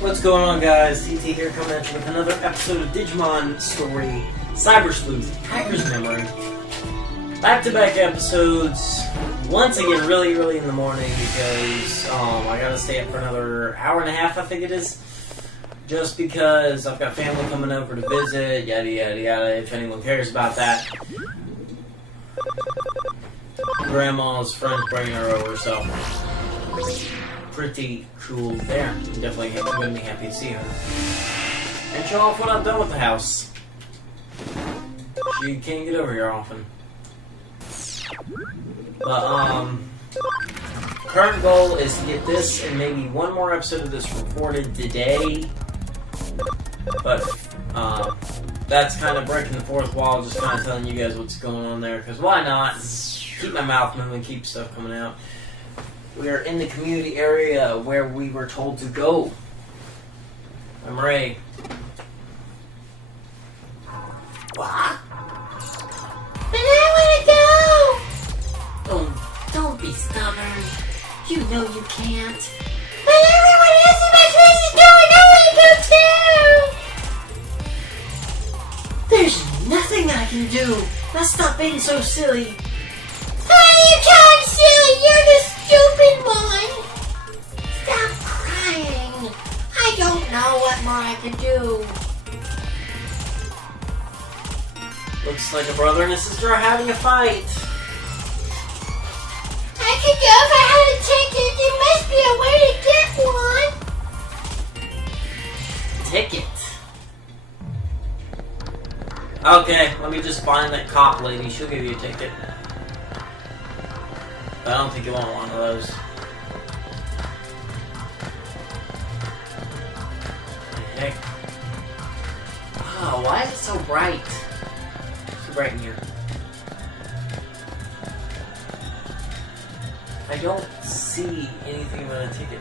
What's going on, guys? CT here, coming at you with another episode of DigimonStory, Cybersleuth, Hacker's Memory. Back-to-back episodes, once again really early in the morning because I gotta stay up for another hour and a half, I think it is. Just because I've got family coming over to visit, yada yada yada, if anyone cares about that. Grandma's friends bringing her over, so pretty cool there. Definitely gonna be happy to see her. And show off what I've done with the house. She can't get over here often. But, current goal is to get this and maybe one more episode of this recorded today. But, that's kind of breaking the fourth wall, just kind of telling you guys what's going on there. Because why not? Keep my mouth moving, keep stuff coming out. We are in the community area where we were told to go. I'm Ray. What? But I want to go! Oh, don't be stubborn. You know you can't. But everyone else in my class is going. I want to go too! There's nothing I can do. Now stop being so silly. Why are you calling silly? You're the stupid one. Stop crying. I don't know what more I can do. Looks like a brother and a sister are having a fight. I could go if I had a ticket. There must be a way to get one. Ticket. Okay, let me just find that cop lady. She'll give you a ticket. But I don't think you want one of those. Heck. Oh, why is it so bright? So bright in here. I don't see anything about a ticket.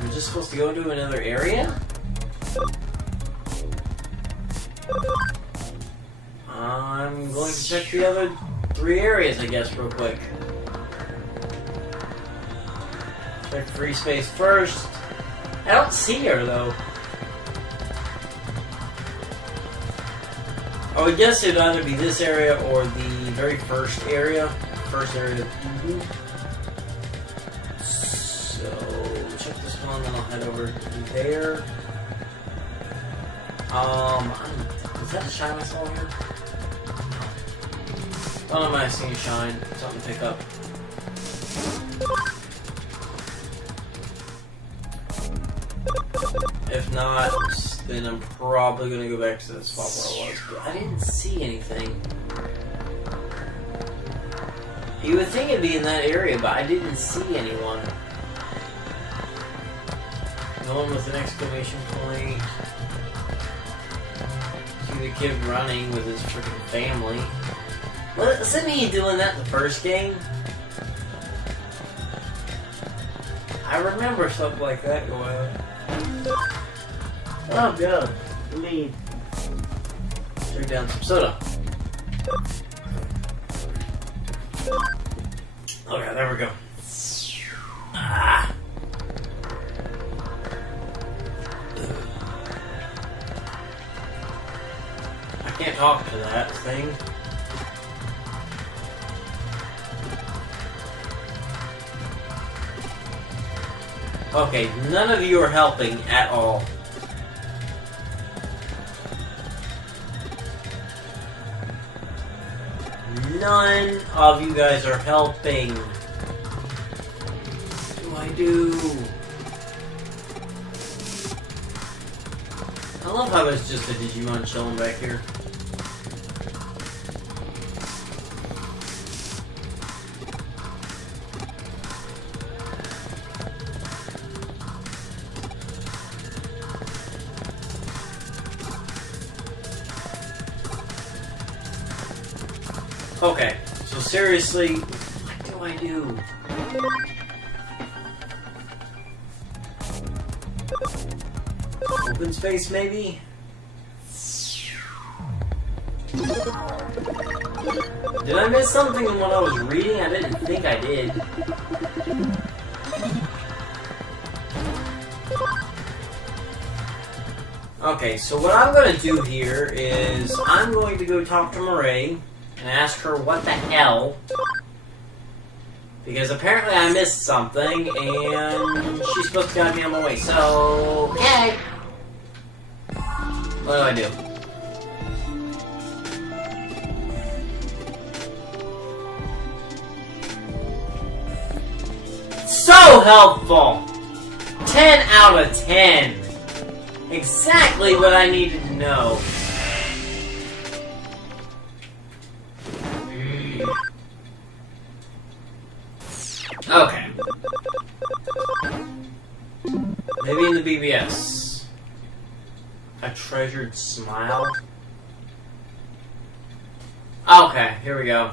I'm just supposed to go to another area? I'm going to check the other 3 areas, I guess, real quick. Check free space first. I don't see her, though. I would guess it'd either be this area or the very first area. First area. So, check this one, then I'll head over to there. Is that a shine I saw here? Oh, I'm not seeing a shine. Something to pick up. If not, then I'm probably gonna go back to the spot where I was. But I didn't see anything. You would think it'd be in that area, but I didn't see anyone. No one with an exclamation point. See the kid running with his freaking family. Wasn't he doing that in the first game? I remember something like that going on. Oh god, let me drink down some soda. Okay, there we go. Ah. I can't talk to that thing. Okay, none of you are helping at all. None of you guys are helping. What do I do? I love how there's just a Digimon chilling back here. Okay, so seriously, what do I do? Open space, maybe? Did I miss something when I was reading? I didn't think I did. Okay, so what I'm going to do here is I'm going to go talk to Murray and ask her what the hell, because apparently I missed something and she's supposed to guide me on my way. So, okay. What do I do? So helpful! 10 out of 10. Exactly what I needed to know. Okay. Maybe in the BBS. A treasured smile? Okay, here we go.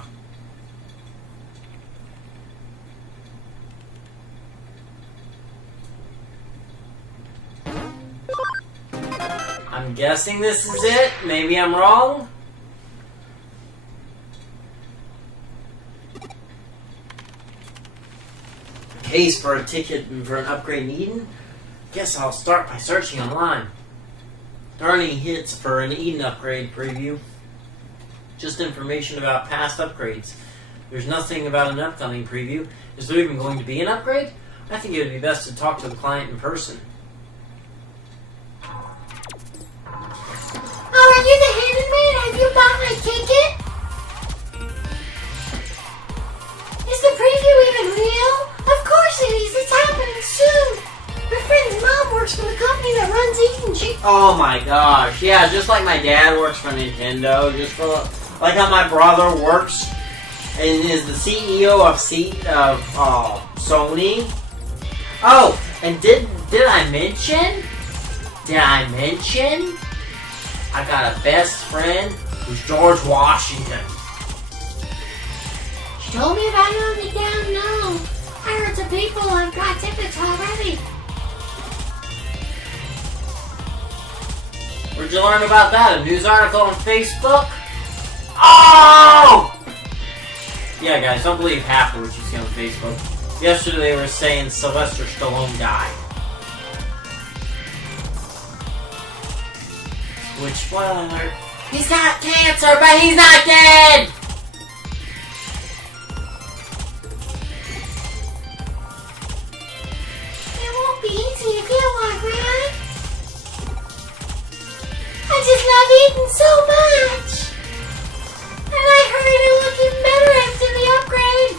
I'm guessing this is it. Maybe I'm wrong. Case for a ticket for an upgrade in Eden? Guess I'll start by searching online. There aren't any hits for an Eden upgrade preview. Just information about past upgrades. There's nothing about an upcoming preview. Is there even going to be an upgrade? I think it would be best to talk to the client in person. Oh, are you the handyman? Have you bought my ticket? Is the preview even real? Of course it is. It's happening soon. My friend's mom works for the company that runs Eden. Oh my gosh. Yeah, just like my dad works for Nintendo. Just for like how my brother works and is the CEO of Sony. Oh, and did I mention? I got a best friend who's George Washington. She told me about it on the down low. I heard some people have got tickets already. Where'd you learn about that? A news article on Facebook? Oh! Yeah, guys, don't believe half of what you see on Facebook. Yesterday they were saying Sylvester Stallone died. Which, spoiler alert, he's got cancer, but he's not dead! It won't be easy to feel like, right? I just love Eden so much. And I heard it'll look even better after the upgrade.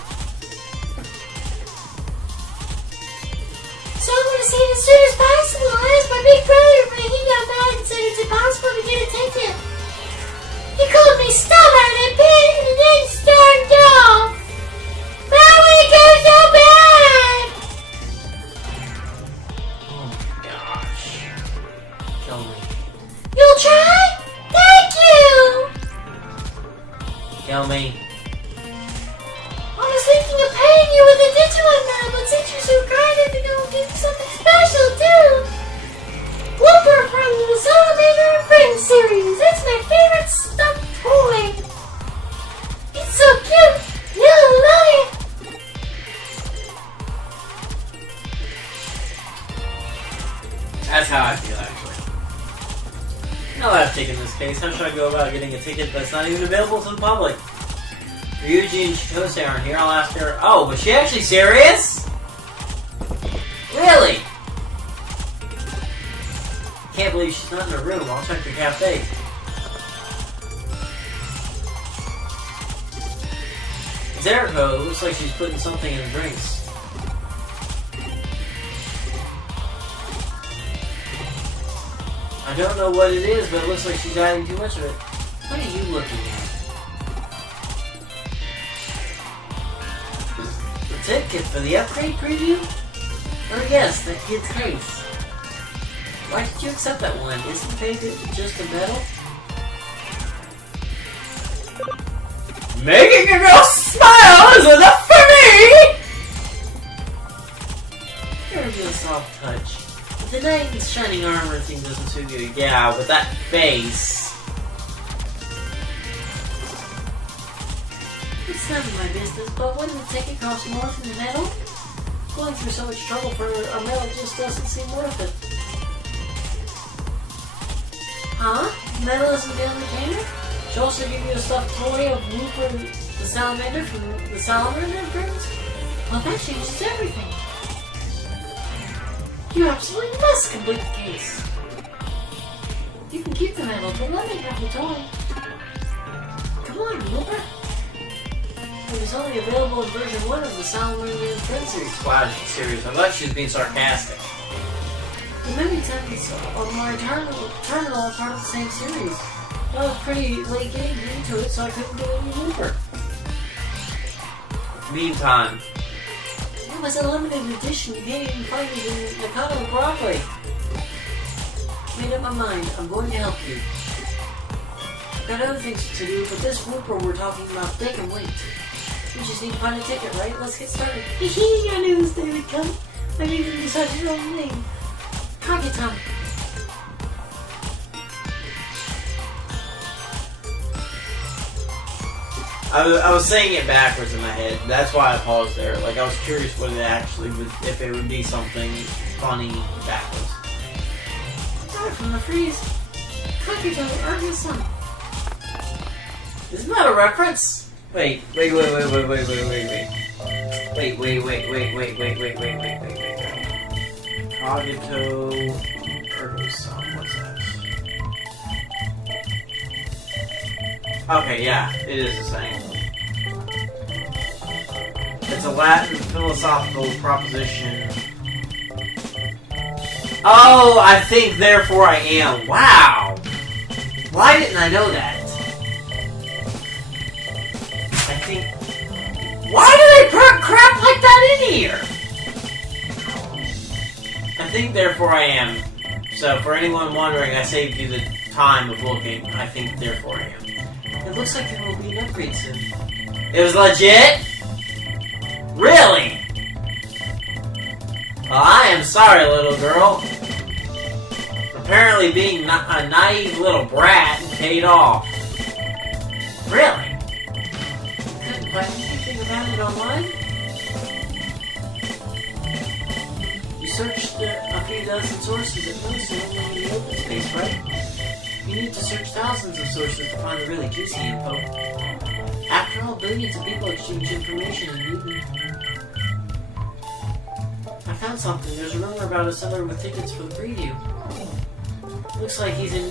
So I'm going to see it as soon as possible. I asked my big brother, but he got mad and said it's impossible to get a ticket. He called me stubborn and pig and then stormed off. But I want to go so bad. Oh my gosh. Kill me. You'll try? Thank you. Kill me. I was thinking of paying you with a Digimon medal, but since you're so kind, I think I'll give you something special too. Whooper from the Salamander and Friends series. It's my favorite stuffed toy. It's so cute. You'll love it. That's how I feel, actually. Now that I've taken this case, how should I go about getting a ticket that's not even available to the public? Ryuji and Chitose aren't here, I'll ask her. Oh, was she actually serious? Really? Can't believe she's not in her room. I'll check the cafe. It's Erico. It looks like she's putting something in the drinks. I don't know what it is, but it looks like she's adding too much of it. What are you looking at? The ticket for the upgrade preview? Oh yes, that kid's case. Why did you accept that one? Isn't painted just a metal? Making a girl smile is enough for me! You're a real soft touch. But the knight in shining armor thing doesn't suit you. Yeah, with that face. It's none of my business, but wouldn't the ticket cost more than the metal? Going through so much trouble for a medal just doesn't seem worth it. Huh? Medal isn't the entertainer? She'll also give you a stuffed toy of Wooper the Salamander from the Salamander Prince? Well, that changes everything. You absolutely must complete the case. You can keep the medal, but let me have the toy. Come on, Wooper. It was only available in version 1 of the Salamander Prince series. Wow, she's serious. I thought she was being sarcastic. The memory templates on my terminal are part of the same series. I was pretty late getting into it, so I couldn't do any Wooper. Meantime. It was a limited edition. You can't even find it in Nakano Broadway. Made up my mind. I'm going to help you. Got other things to do, but this Wooper we're talking about, they can wait. We just need to find a ticket, right? Let's get started. I knew this day would come. I didn't even decide your own name. Kage-tan. I was saying it backwards in my head. That's why I paused there. Like, I was curious what it actually would, if it would be something funny backwards. Sorry from the freeze. Kage-tan, Argus-san. Isn't that a reference? Wait. Cogito ergo-sum, what's that? Okay, yeah, it is the same. It's a Latin philosophical proposition. Oh, I think, therefore I am. Wow! Why didn't I know that? I think... Why do they put crap like that in here? I think, therefore I am. So, for anyone wondering, I saved you the time of looking. I think, therefore I am. It looks like there will be an upgrade soon. It was legit? Really? Well, I am sorry, little girl. Apparently being a naive little brat paid off. Really? Couldn't find anything about it online? You searched a few dozen sources at most in the open space, right? You need to search thousands of sources to find the really juicy info. After all, billions of people exchange information in Newton. I found something. There's a rumor about a seller with tickets for the preview. Looks like he's in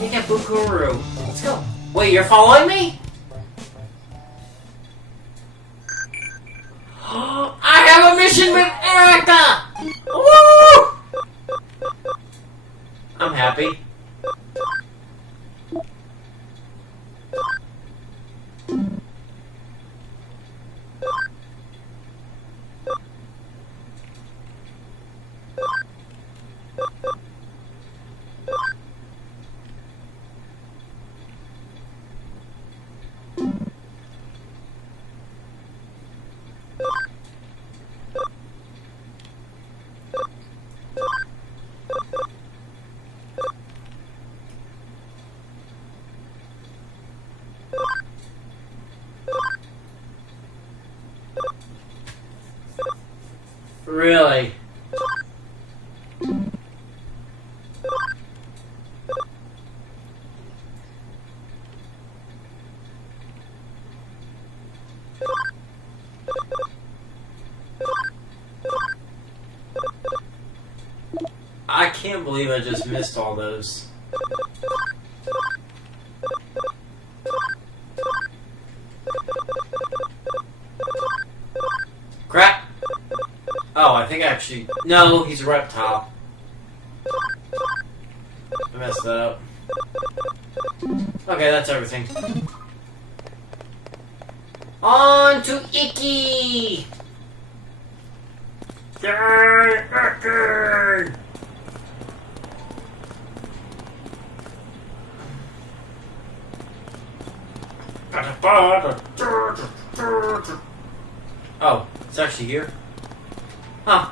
Ikebukuro. Let's go. Wait, you're following me? I have a mission with Erica! Woo! I'm happy. Really? I can't believe I just missed all those. Crap! Oh, I think I actually... No, he's a reptile. I messed that up. Okay, that's everything. On to Icky! Yay, Icky! Oh, it's actually here? Huh.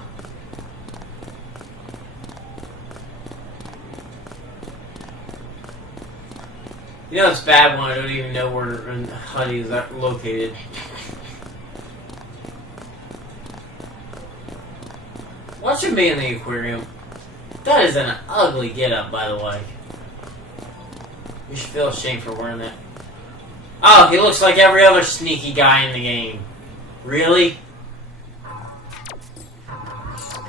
You know it's bad when I don't even know where Honey is located. Watch him be in the aquarium. That is an ugly getup, by the way. You should feel ashamed for wearing that. Oh, he looks like every other sneaky guy in the game. Really?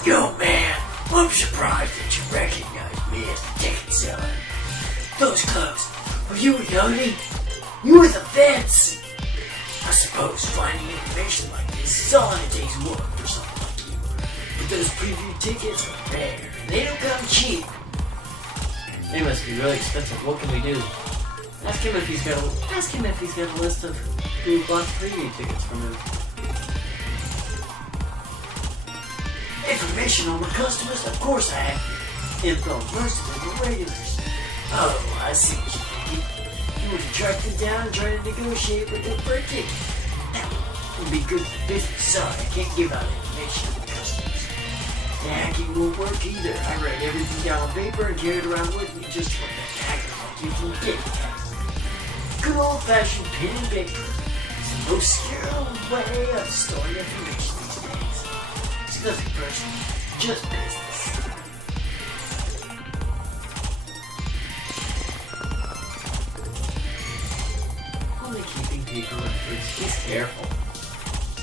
Yo, man, I'm surprised that you recognize me as the ticket seller. Those clothes, are you a Yodi? You were the fence. I suppose finding information like this is all it takes work for someone like you. But those preview tickets are rare, and they don't come cheap. They must be really expensive. What can we do? Ask him if he's got a list of who bought preview tickets from him. Information on my customers? Of course I have info. Most of them are regulars. Oh, I see what you're thinking. You want to track them down and try to negotiate with them for a ticket. That would be good for business. Sorry, I can't give out information on the customers. The hacking won't work either. I write everything down on paper and carry it around with me just like a hacker like you from Dick. Good old-fashioned pen and paper. It's the most secure way of storing information these days. It's nothing personal, just business. Only keeping paper records. He's careful.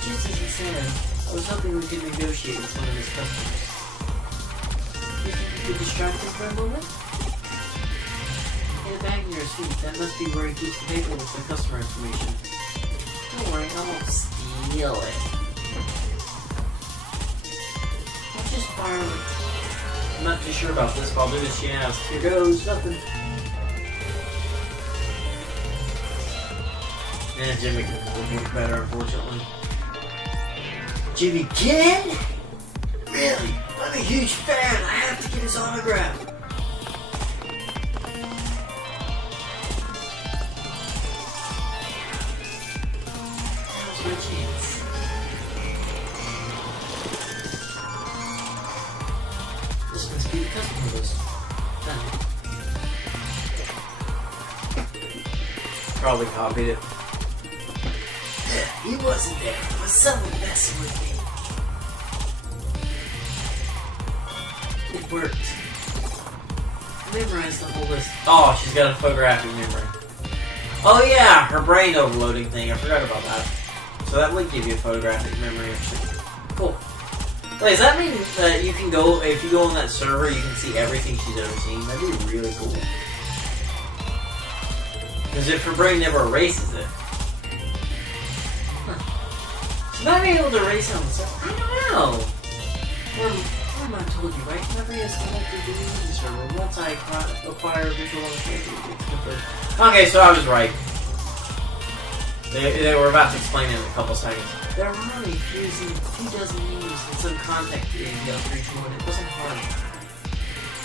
Just as he said, I was hoping we could negotiate with some of his customers. Do you think you could distract him for a moment? In the bag in your seat, that must be where he keeps the paper with the customer information. Don't worry, I won't steal it. I'll just borrow it. I'm not too sure about this, but I'll do as she asks. Here goes, nothing. Jimmy would work better, unfortunately. Jimmy Ken? Really? I'm a huge fan. I have to get his autograph. Now's my chance. This must be the customer list. Probably copied it. He wasn't there. It was someone messing with me. It worked. Memorize the whole list. Oh, she's got a photographic memory. Oh yeah, her brain overloading thing. I forgot about that. So that would give you a photographic memory actually. Cool. Wait, does that mean that you can go, if you go on that server, you can see everything she's ever seen? That'd be really cool. Because if her brain never erases it. Should I be able to erase on the server? I don't know. Well, I told you, right? Memory is connected to the server. Once I acquire visual understanding, it's complete. Okay, so I was right. They were about to explain it in a couple seconds. There were only a few dozen names and some contact details for each one. It wasn't hard.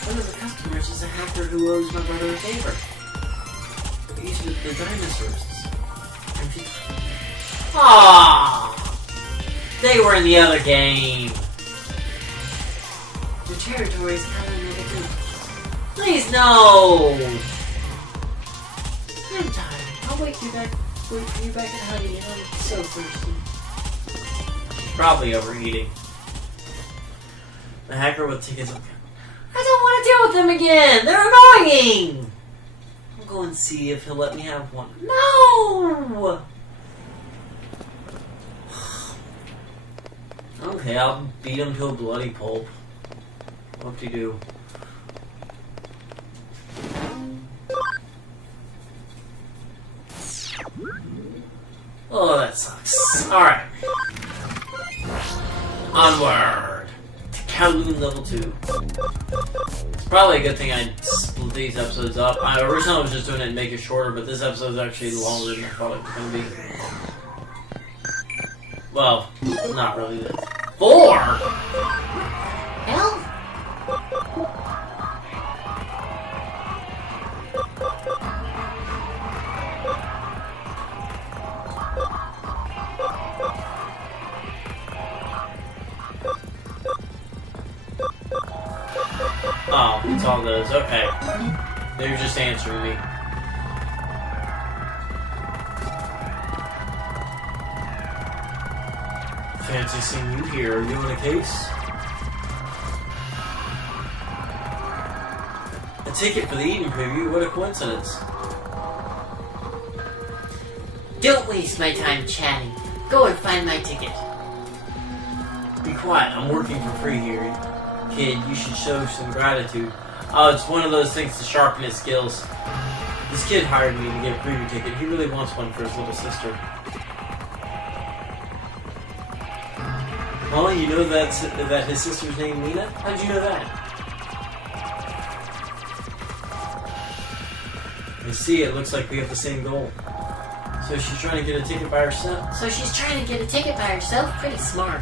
One of the customers is a hacker who owes my brother a favor. These are the dinosaurs. Aww! They were in the other game. The territory is kind of negative. Please, no! I'm tired. I'll wait for you back at Honey. I'm so thirsty. Probably overeating. The hacker with tickets. I don't want to deal with them again! They're annoying! I'll go and see if he'll let me have one. No! Okay, I'll beat him to a bloody pulp. Whoop-de-doo. Oh, that sucks. Alright. Onward! To Kowloon level 2. It's probably a good thing I split these episodes up. Originally I was just doing it to make it shorter, but this episode is actually longer than I thought it was going to be. Well, not really this. 4? Hell? Oh, it's all those. Okay. They're just answering me. Fancy seeing you here. Are you in a case? ticket for the Eden preview? What a coincidence. Don't waste my time chatting. Go and find my ticket. Be quiet, I'm working for free here. Kid, you should show some gratitude. Oh, it's one of those things to sharpen his skills. This kid hired me to get a preview ticket. He really wants one for his little sister. Oh, you know that his sister's named Nina? How'd you know that? I see, it looks like we have the same goal. So she's trying to get a ticket by herself? Pretty smart.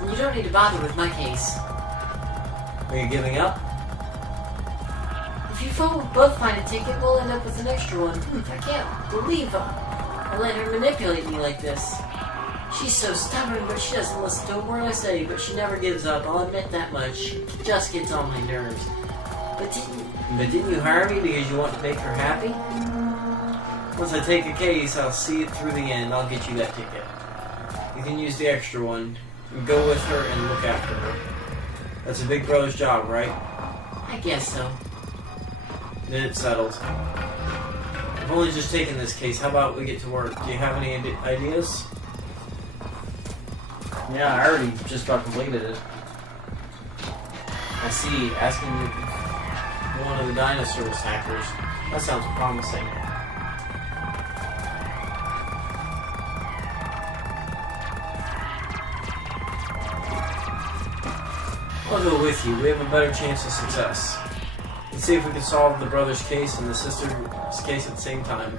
And you don't need to bother with my case. Are you giving up? If you both find a ticket, we'll end up with an extra one. I can't believe I let her manipulate me like this. She's so stubborn, but she doesn't listen to a word I say, but she never gives up. I'll admit that much. She just gets on my nerves. But didn't you hire me because you want to make her happy? Once I take a case, I'll see it through the end. I'll get you that ticket. You can use the extra one. And go with her and look after her. That's a big brother's job, right? I guess so. Then it's settled. I've only just taken this case. How about we get to work? Do you have any ideas? Yeah, I already just about completed it. I see. Asking one of the dinosaurs hackers. That sounds promising. I'll go with you. We have a better chance of success. Let's see if we can solve the brother's case and the sister's case at the same time.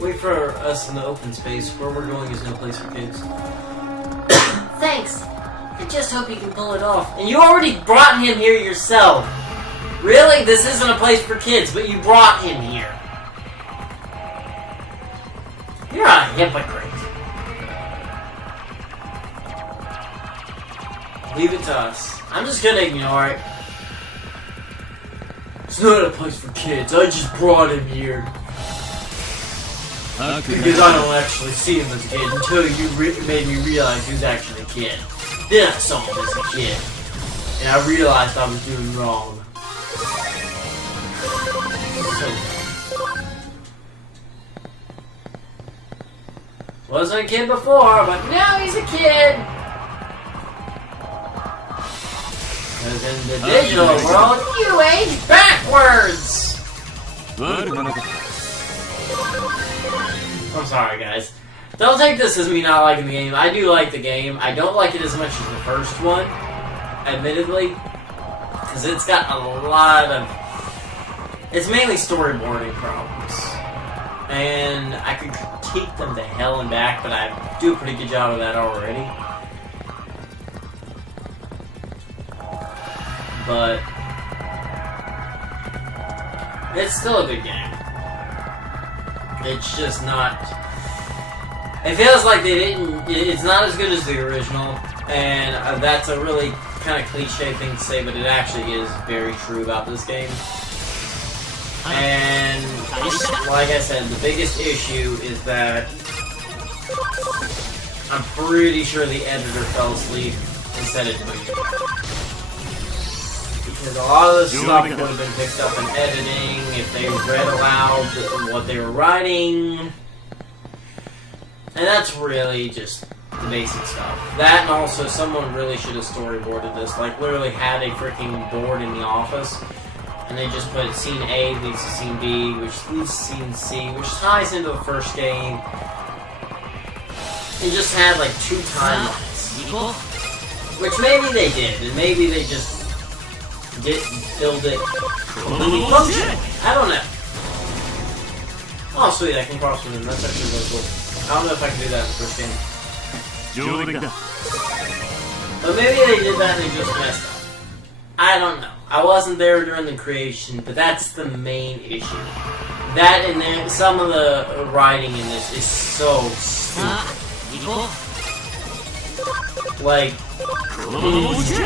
Wait for us in the open space. Where we're going is no place for kids. Thanks. I just hope you can pull it off. And you already brought him here yourself. Really? This isn't a place for kids, but you brought him here. You're a hypocrite. Leave it to us. I'm just gonna ignore it. It's not a place for kids. I just brought him here. Because I don't actually see him as a kid until you made me realize he was actually a kid. Then I saw him as a kid. And I realized I was doing wrong. So, wasn't a kid before, but now he's a kid. Because in the digital world, you age backwards! I'm sorry, guys. Don't take this as me not liking the game. I do like the game. I don't like it as much as the first one, admittedly. Because it's got a lot of... It's mainly storyboarding problems. And I could critique them to hell and back, but I do a pretty good job of that already. But it's still a good game. It's just not... It feels like they didn't... It's not as good as the original, and that's a really kind of cliche thing to say, but it actually is very true about this game. And like I said, the biggest issue is that I'm pretty sure the editor fell asleep instead of doing it. Because a lot of this stuff would have been picked up in editing if they read aloud what they were writing. And that's really just the basic stuff. That and also someone really should have storyboarded this. Like literally had a freaking board in the office. And they just put scene A leads to scene B, which leads to scene C, which ties into the first game. And just had like 2 timelines. Which maybe they did, and maybe they just didn't build it completely functionally. I don't know. Oh sweet, I can cross with him. That's actually really cool. I don't know if I can do that in the first game. But maybe they did that and they just messed up. I don't know. I wasn't there during the creation, but that's the main issue. That and then some of the writing in this is so stupid. Like,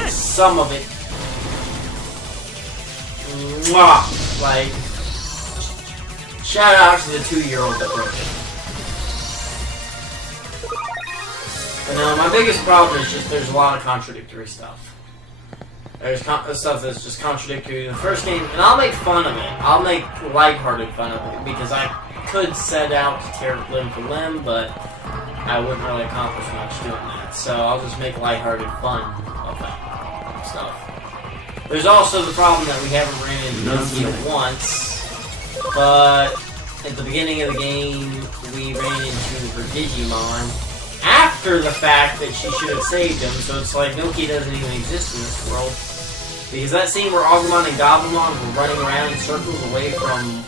some of it. Mwah! Like, shout out to the 2-year-old that wrote it. But no, my biggest problem is just there's a lot of contradictory stuff. There's stuff that's just contradictory to the first game, and I'll make fun of it. I'll make lighthearted fun of it, because I could set out to tear it limb for limb, but I wouldn't really accomplish much doing that. So I'll just make lighthearted fun of that stuff. There's also the problem that we haven't ran into Nokia once, but at the beginning of the game, we ran into her Digimon after the fact that she should have saved him, so it's like Nokia doesn't even exist in this world. Because that scene where Agumon and Gabumon were running around in circles away from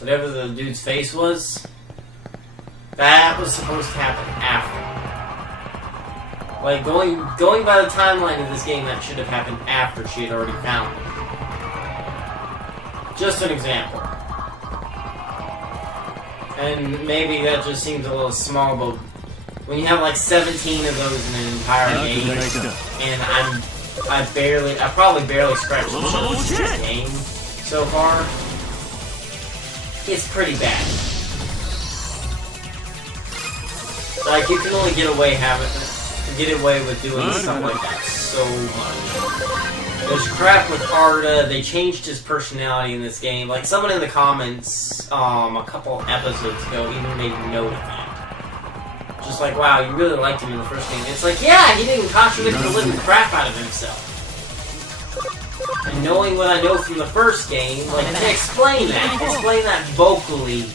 whatever the dude's face was, that was supposed to happen after. Like, going by the timeline of this game, that should have happened after she had already found him. Just an example. And maybe that just seems a little small, but when you have like 17 of those in an entire game, and I probably barely scratched the surface of the game so far, it's pretty bad. Like, you can only get away with doing stuff like that so much. There's crap with Arda. They changed his personality in this game. Like, someone in the comments a couple episodes ago even made a note of that. Just like, wow, you really liked him in the first game. It's like, yeah, he didn't contradict the living crap out of himself. And knowing what I know from the first game, like, explain that vocally.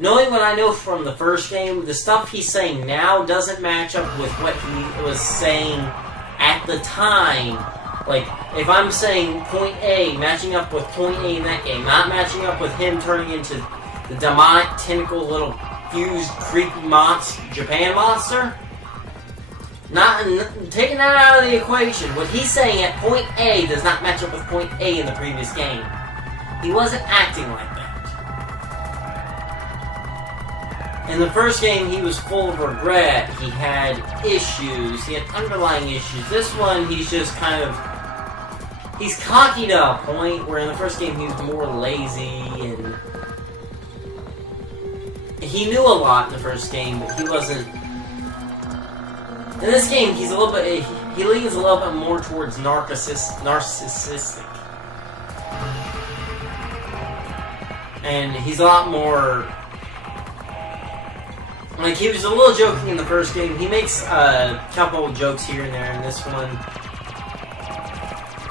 Knowing what I know from the first game, the stuff he's saying now doesn't match up with what he was saying at the time. Like, if I'm saying point A matching up with point A in that game, not matching up with him turning into the demonic tentacle little fused creepy Japan monster, not taking that out of the equation. What he's saying at point A does not match up with point A in the previous game. He wasn't acting like that. In the first game, he was full of regret. He had issues. He had underlying issues. This one, he's just kind of... he's cocky to a point where in the first game he was more lazy and... he knew a lot in the first game, but he wasn't... in this game, he's a little bit... he leans a little bit more towards narcissistic. And he's a lot more... like, he was a little joking in the first game. He makes a couple of jokes here and there in this one.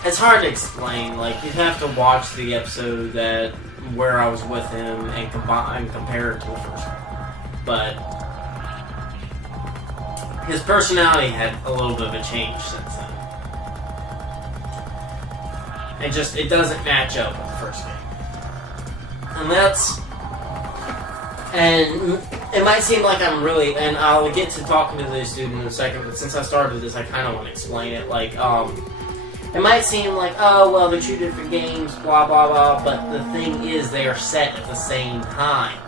It's hard to explain. Like, you'd have to watch the episode where I was with him and compare it to the first one. But his personality had a little bit of a change since then. It doesn't match up with the first game. And it might seem like I'm really, and I'll get to talking to this dude in a second, but since I started this, I kind of want to explain it. Like, it might seem like, oh, well, they're two different games, blah, blah, blah, but the thing is, they are set at the same time.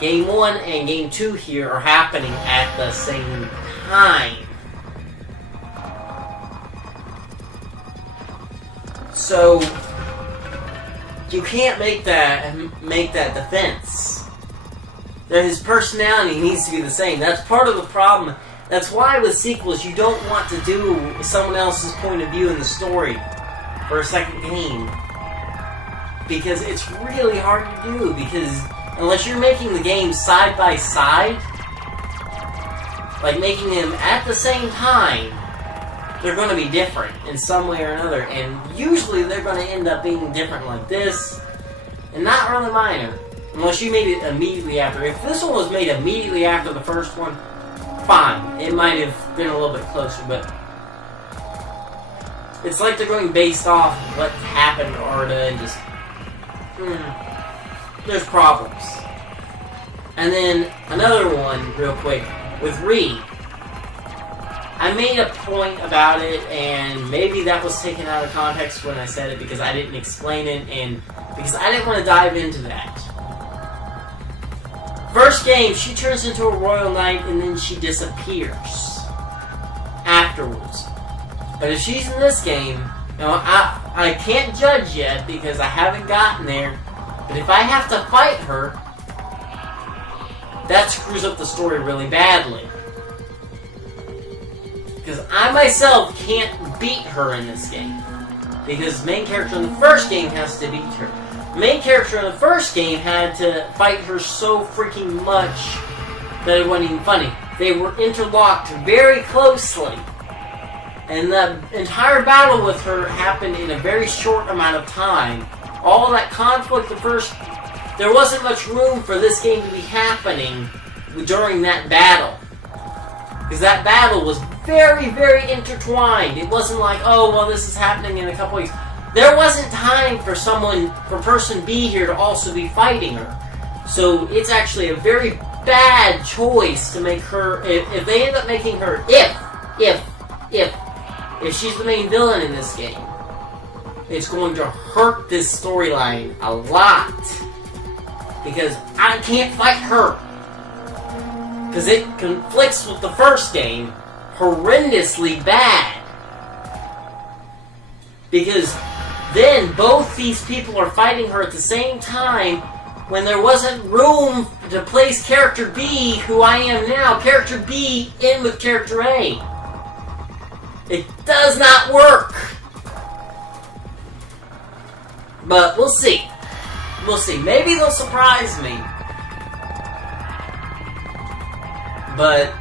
Game 1 and Game 2 here are happening at the same time. So... you can't make that defense. His personality needs to be the same. That's part of the problem. That's why with sequels you don't want to do someone else's point of view in the story for a second game. Because it's really hard to do. Because unless you're making the games side by side, like making them at the same time, they're going to be different in some way or another, and usually they're going to end up being different like this, and not really minor, unless you made it immediately after. If this one was made immediately after the first one, fine, it might have been a little bit closer, but it's like they're going based off what happened to Arda, and just, there's problems. And then, another one, real quick, with Reed. I made a point about it, and maybe that was taken out of context when I said it because I didn't explain it, and because I didn't want to dive into that. First game, she turns into a royal knight, and then she disappears afterwards. But if she's in this game, now I can't judge yet because I haven't gotten there, but if I have to fight her, that screws up the story really badly. Because I myself can't beat her in this game. Because the main character in the first game has to beat her. The main character in the first game had to fight her so freaking much that it wasn't even funny. They were interlocked very closely. And the entire battle with her happened in a very short amount of time. All that conflict at first, there wasn't much room for this game to be happening during that battle. Because that battle was very, very intertwined. It wasn't like, oh, well, this is happening in a couple weeks. There wasn't time for person B here to also be fighting her. So it's actually a very bad choice to make her, if they end up making her, if she's the main villain in this game, it's going to hurt this storyline a lot. Because I can't fight her. Because it conflicts with the first game horrendously bad. Because then both these people are fighting her at the same time when there wasn't room to place character B, who I am now, character B, in with character A. It does not work. But we'll see. We'll see. Maybe they'll surprise me. But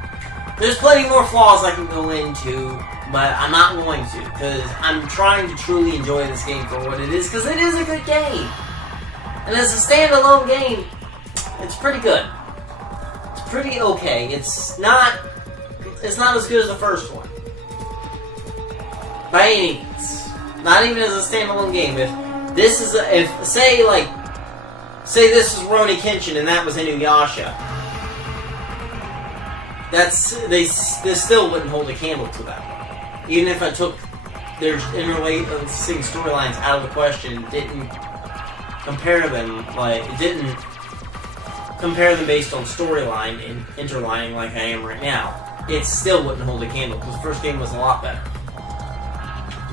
there's plenty more flaws I can go into, but I'm not going to, because I'm trying to truly enjoy this game for what it is, because it is a good game. And as a standalone game, it's pretty good. It's pretty okay. It's not as good as the first one. By any means. Not even as a standalone game. If this is say this is Rurouni Kenshin and that was Inuyasha, they still wouldn't hold a candle to that one. Even if I took their interlacing storylines out of the question, didn't compare them based on storyline and interlining like I am right now, it still wouldn't hold a candle because the first game was a lot better.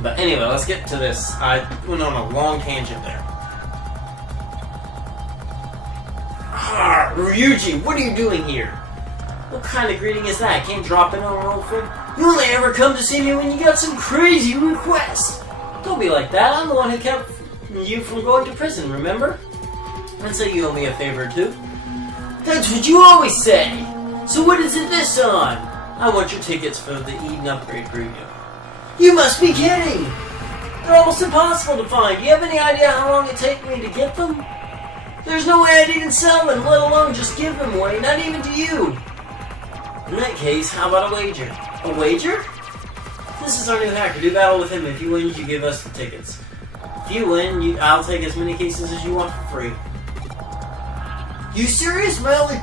But anyway, let's get to this. I went on a long tangent there. Ryuji, what are you doing here? What kind of greeting is that? I can't drop in on an old friend. You only ever come to see me when you got some crazy request. Don't be like that. I'm the one who kept you from going to prison, remember? I'd say you owe me a favor too. That's what you always say. So what is it this on? I want your tickets for the Eden upgrade preview. You must be kidding. They're almost impossible to find. Do you have any idea how long it take me to get them? There's no way I'd even sell them, let alone just give them away, not even to you. In that case, how about a wager? A wager? This is our new hacker. Do battle with him. If you win, you give us the tickets. If you win, I'll take as many cases as you want for free. You serious? My own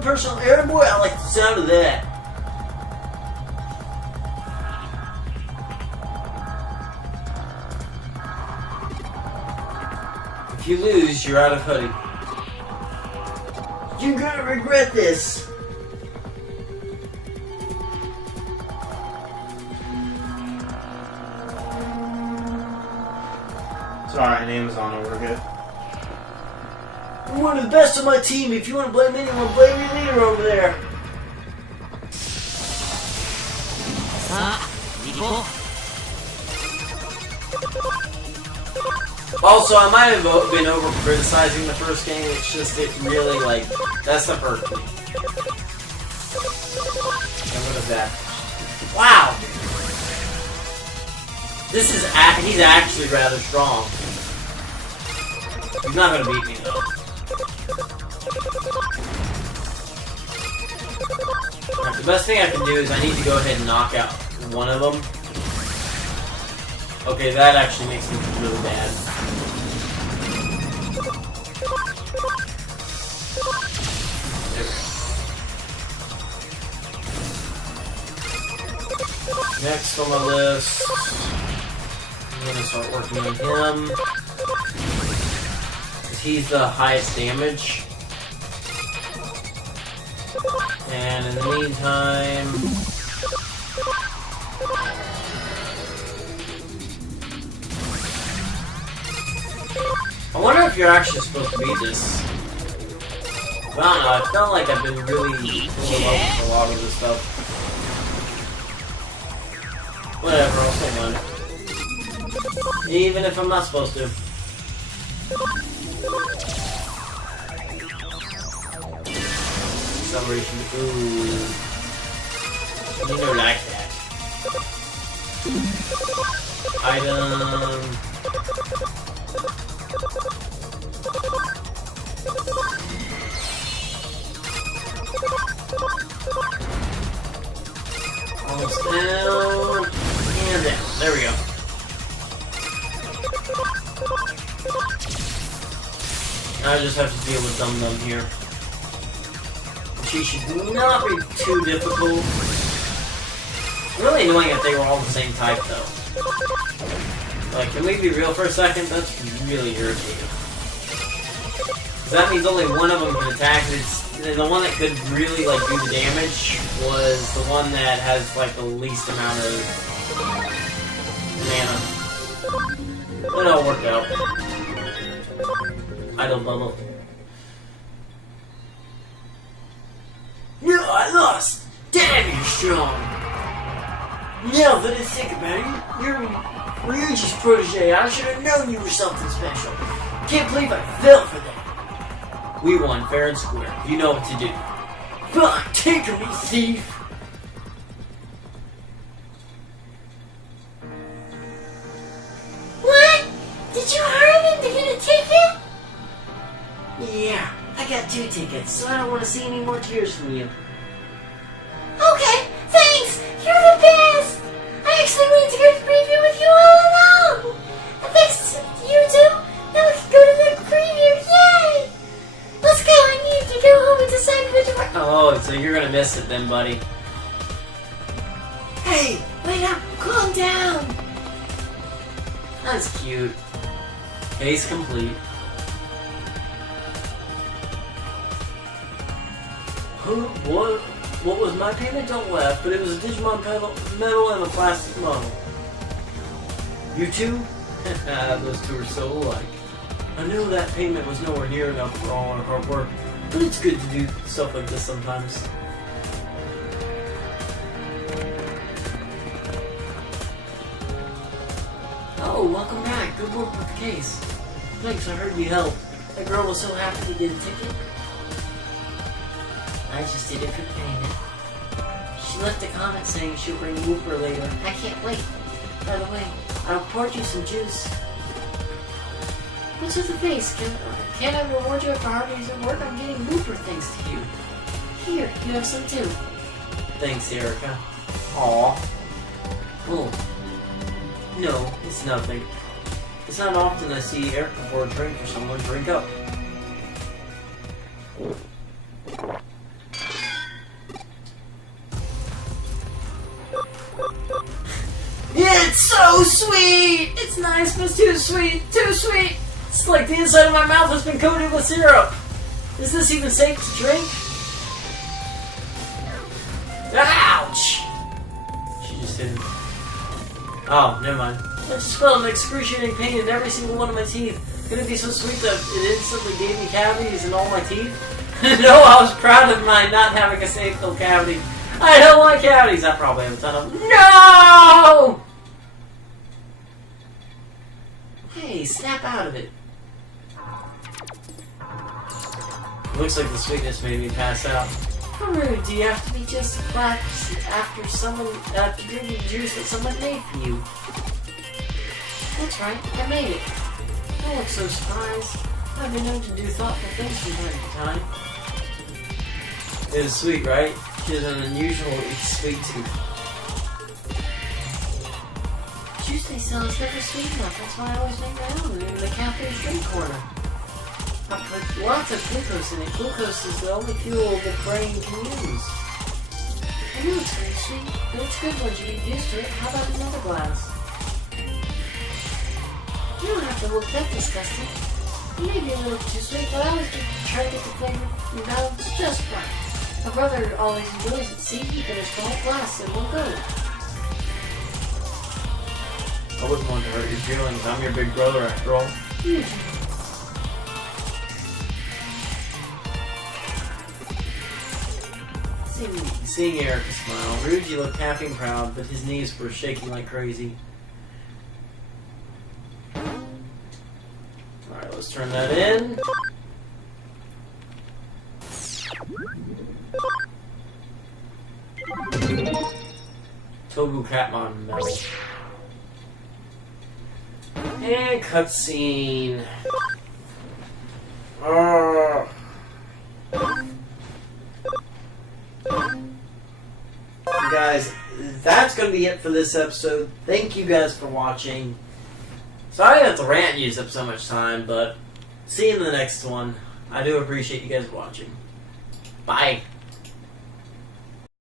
personal errand boy? I like the sound of that. If you lose, you're out of hoodie. You're gonna regret this. It's alright, Amazon will work it. I'm one of the best on my team. If you want to blame anyone, blame your leader over there. Also, I might have been over criticizing the first game. It's just it really that's the first me. And what is that? Wow. He's actually rather strong. He's not gonna beat me though. Right, the best thing I can do is I need to go ahead and knock out one of them. Okay, that actually makes me really bad. Next on my list, I'm going to start working on him, because he's the highest damage. And in the meantime, I wonder if you're actually supposed to beat this. I don't know, I felt like I've been really overwhelmed with a lot of this stuff. Whatever, I'll say money. Even if I'm not supposed to. Acceleration. Ooh. You don't like that. Item. Almost down. And down. There we go. I just have to deal with Dum Dum here. She should not be too difficult. Really annoying if they were all the same type, though. Like, can we be real for a second? That's really irritating. That means only one of them can attack. And the one that could really, like, do the damage was the one that has, like, the least amount of mana. It all worked out. Idle bubble. No, I lost! Damn, you're strong! Now that I think about it, you're Ryuji's protege. I should have known you were something special. Can't believe I fell for that. We won, fair and square. You know what to do. Fine, take me, thief! What? Did you hire him to get a ticket? Yeah, I got 2 tickets, so I don't want to see any more tears from you. Okay, thanks! You're the best! I actually wanted to go to the preview with you all along! And thanks to you two, now we can go to the preview, yay! Let's go, I need to go home and decide what to work. Oh, so you're gonna miss it then, buddy. Hey, wait up, calm down! That's cute. Case complete. What was my payment? Don't laugh, but it was a Digimon medal and a plastic model. You two? Those two are so alike. I know that payment was nowhere near enough for all our hard work, but it's good to do stuff like this sometimes. Oh, welcome back. Good work with the case. Thanks, I heard you helped. That girl was so happy to get a ticket. I just did it for the payment. She left a comment saying she'll bring Whooper later. I can't wait. By the way, I'll poured you some juice. What's with the face? Can't I reward you for hard days at work? I'm getting Whooper thanks to you. Here, you have some too. Thanks, Erica. Aw. Oh. No, it's nothing. It's not often I see Erica pour a drink for someone to drink up. It's so sweet! It's nice, but it's too sweet! Too sweet! It's like the inside of my mouth has been coated with syrup! Is this even safe to drink? Ouch! She just didn't. Oh, never mind. I just felt an excruciating pain in every single one of my teeth. Could it be so sweet that it instantly gave me cavities in all my teeth? No, I was proud of my not having a safe filled cavity. I don't want cavities. I probably have a ton of them. No! Hey, snap out of it. Looks like the sweetness made me pass out. How rude. Do you have to be just flat after drinking juice that someone made for you? That's right, I made it. Don't look so surprised. I've been known to do thoughtful things from time to time. It was sweet, right? She has an unusually sweet tooth. Juice they sell is never sweet enough. That's why I always make my own in the cafe's drink corner. I put lots of glucose in it. Glucose is the only fuel the brain can use. I know it's very sweet, but it's good once you get used to it. How about another glass? You don't have to look that disgusting. It may be a little too sweet, but I always try to get the flavor and balance just right. My brother always enjoys it. See, he finished the whole glass in one go. I wouldn't want to hurt your feelings. I'm your big brother after all. See, Seeing Erica smile, Ryuji looked happy and proud, but his knees were shaking like crazy. Alright, let's turn that in. Togu Catmon medal. And cutscene. Guys, that's going to be it for this episode. Thank you guys for watching. Sorry I have to rant and use up so much time, but see you in the next one. I do appreciate you guys watching. Bye.